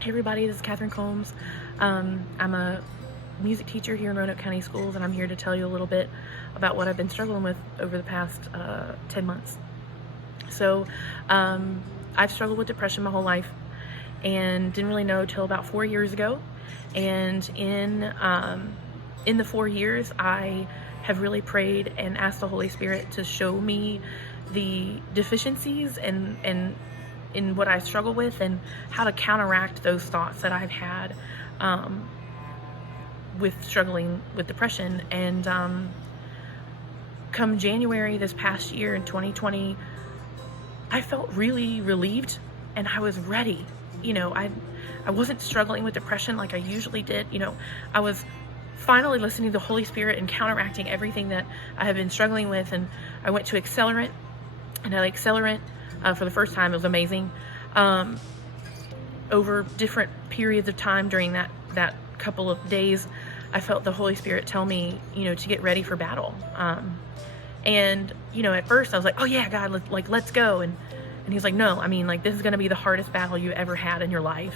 Hey everybody, this is Katherine Combs. I'm a music teacher here in Roanoke County Schools, and I'm here to tell you a little bit about what I've been struggling with over the past 10 months. So I've struggled with depression my whole life and didn't really know till about 4 years ago. And in the 4 years, I have really prayed and asked the Holy Spirit to show me the deficiencies and in what I struggle with, and how to counteract those thoughts that I've had with struggling with depression. And come January this past year in 2020, I felt really relieved and I was ready. I wasn't struggling with depression like I usually did. I was finally listening to the Holy Spirit and counteracting everything that I have been struggling with. And I went to Accelerant, and I Accelerant for the first time. It was amazing. Over different periods of time during that couple of days, I felt the Holy Spirit tell me, to get ready for battle. And at first I was like, oh yeah, God, let's go. And he's like, no, this is going to be the hardest battle you ever had in your life,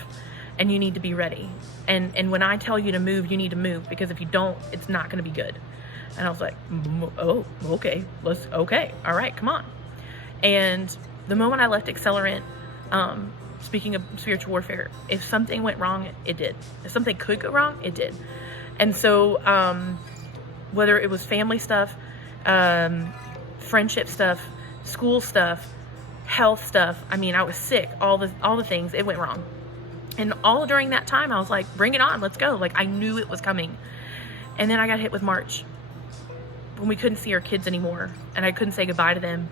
and you need to be ready. And when I tell you to move, you need to move, because if you don't, it's not going to be good. And I was like, oh, okay, all right, come on. And the moment I left Accelerant, speaking of spiritual warfare, if something went wrong, it did. If something could go wrong, it did. And so whether it was family stuff, friendship stuff, school stuff, health stuff, I was sick, all the things, it went wrong. And all during that time, I was like, bring it on, let's go. I knew it was coming. And then I got hit with March, when we couldn't see our kids anymore, and I couldn't say goodbye to them.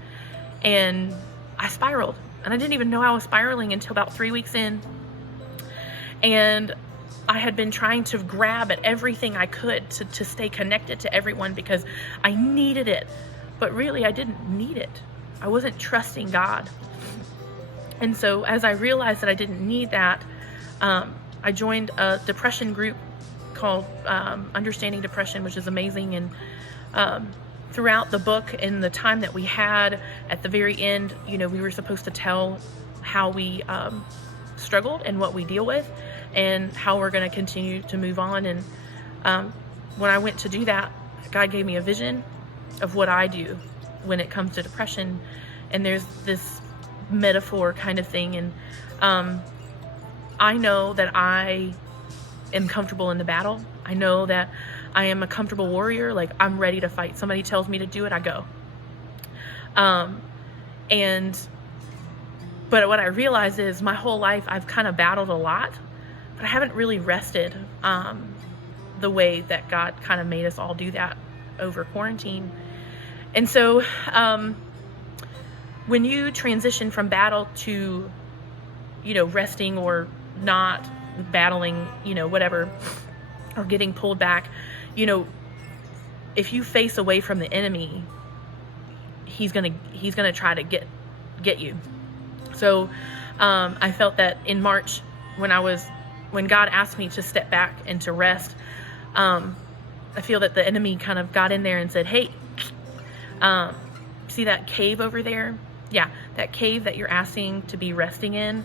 And I spiraled, and I didn't even know I was spiraling until about 3 weeks in. And I had been trying to grab at everything I could to stay connected to everyone, because I needed it. But really, I didn't need it. I wasn't trusting God. And so as I realized that I didn't need that, I joined a depression group called Understanding Depression, which is amazing. And throughout the book and the time that we had at the very end, we were supposed to tell how we struggled and what we deal with, and how we're going to continue to move on. And when I went to do that, God gave me a vision of what I do when it comes to depression. And there's this metaphor kind of thing. And I know that I am comfortable in the battle. I know that I am a comfortable warrior. I'm ready to fight. Somebody tells me to do it, I go. But what I realized is my whole life I've kind of battled a lot, but I haven't really rested the way that God kind of made us all do that over quarantine. And so when you transition from battle to, resting or not battling, whatever, or getting pulled back, if you face away from the enemy, he's gonna try to get you. So I felt that in March, when God asked me to step back and to rest, I feel that the enemy kind of got in there and said, hey, see that cave over there? Yeah, that cave that you're asking to be resting in,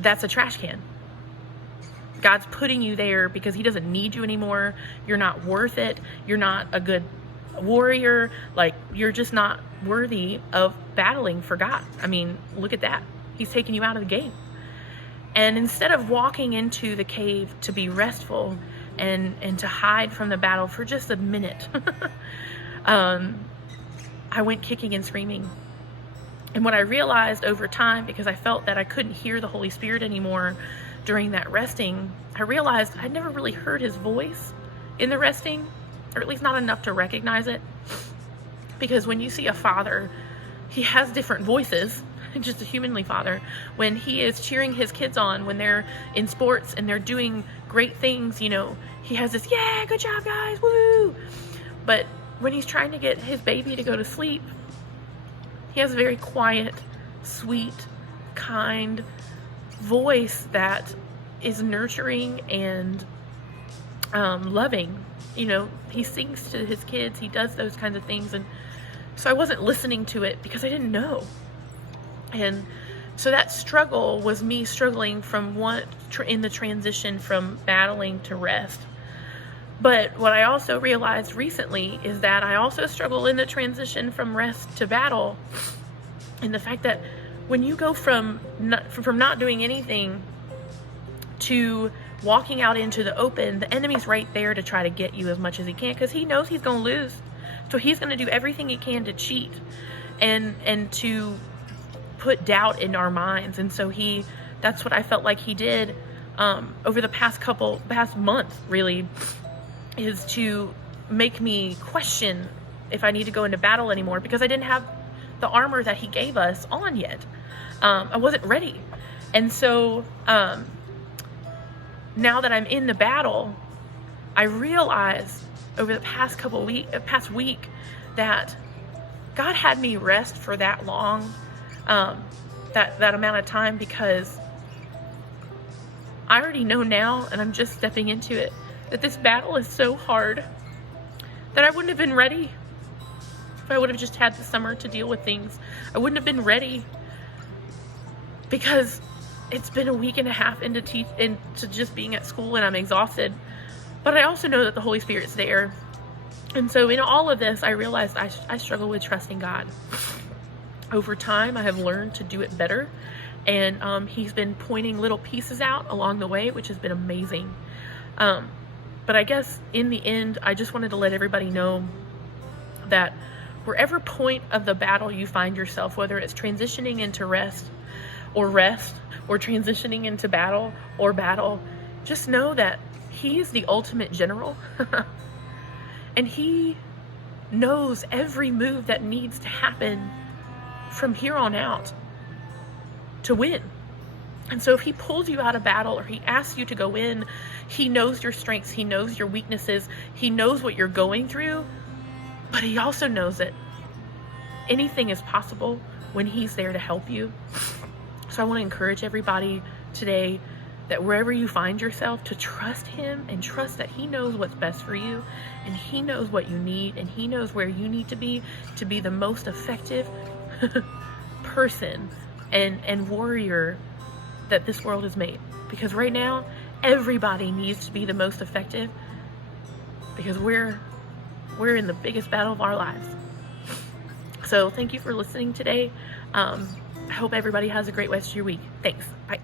that's a trash can. God's putting you there because he doesn't need you anymore. You're not worth it. You're not a good warrior. You're just not worthy of battling for God. Look at that. He's taking you out of the game. And instead of walking into the cave to be restful and to hide from the battle for just a minute, I went kicking and screaming. And what I realized over time, because I felt that I couldn't hear the Holy Spirit anymore during that resting, I realized I'd never really heard his voice in the resting, or at least not enough to recognize it. Because when you see a father, he has different voices, just a humanly father. When he is cheering his kids on, when they're in sports and they're doing great things, he has this, yeah, good job guys, woo. But when he's trying to get his baby to go to sleep, he has a very quiet, sweet, kind voice that is nurturing and loving. He sings to his kids, he does those kinds of things. And so I wasn't listening to it because I didn't know. And So that struggle was me struggling from in the transition from battling to rest. But what I also realized recently is that I also struggle in the transition from rest to battle. And the fact that when you go from not doing anything to walking out into the open, the enemy's right there to try to get you as much as he can, because he knows he's going to lose. So he's going to do everything he can to cheat and to put doubt in our minds. And so that's what I felt like he did over the past month, really, is to make me question if I need to go into battle anymore, because I didn't have the armor that he gave us on yet. I wasn't ready. And so now that I'm in the battle, I realize over the past week that God had me rest for that long, that amount of time, because I already know now, and I'm just stepping into it, that this battle is so hard that I wouldn't have been ready if I would have just had the summer to deal with things. I wouldn't have been ready, because it's been a week and a half into just being at school, and I'm exhausted. But I also know that the Holy Spirit's there. And so in all of this, I realized I struggle with trusting God. Over time, I have learned to do it better. And he's been pointing little pieces out along the way, which has been amazing. But I guess in the end, I just wanted to let everybody know that wherever point of the battle you find yourself, whether it's transitioning into rest, or transitioning into battle, just know that he's the ultimate general. And he knows every move that needs to happen from here on out to win. And so if he pulls you out of battle, or he asks you to go in, he knows your strengths, he knows your weaknesses, he knows what you're going through, but he also knows that anything is possible when he's there to help you. So I want to encourage everybody today that wherever you find yourself, to trust him and trust that he knows what's best for you, and he knows what you need, and he knows where you need to be the most effective person and warrior that this world has made. Because right now, everybody needs to be the most effective, because we're in the biggest battle of our lives. So thank you for listening today. I hope everybody has a great rest of your week. Thanks. Bye.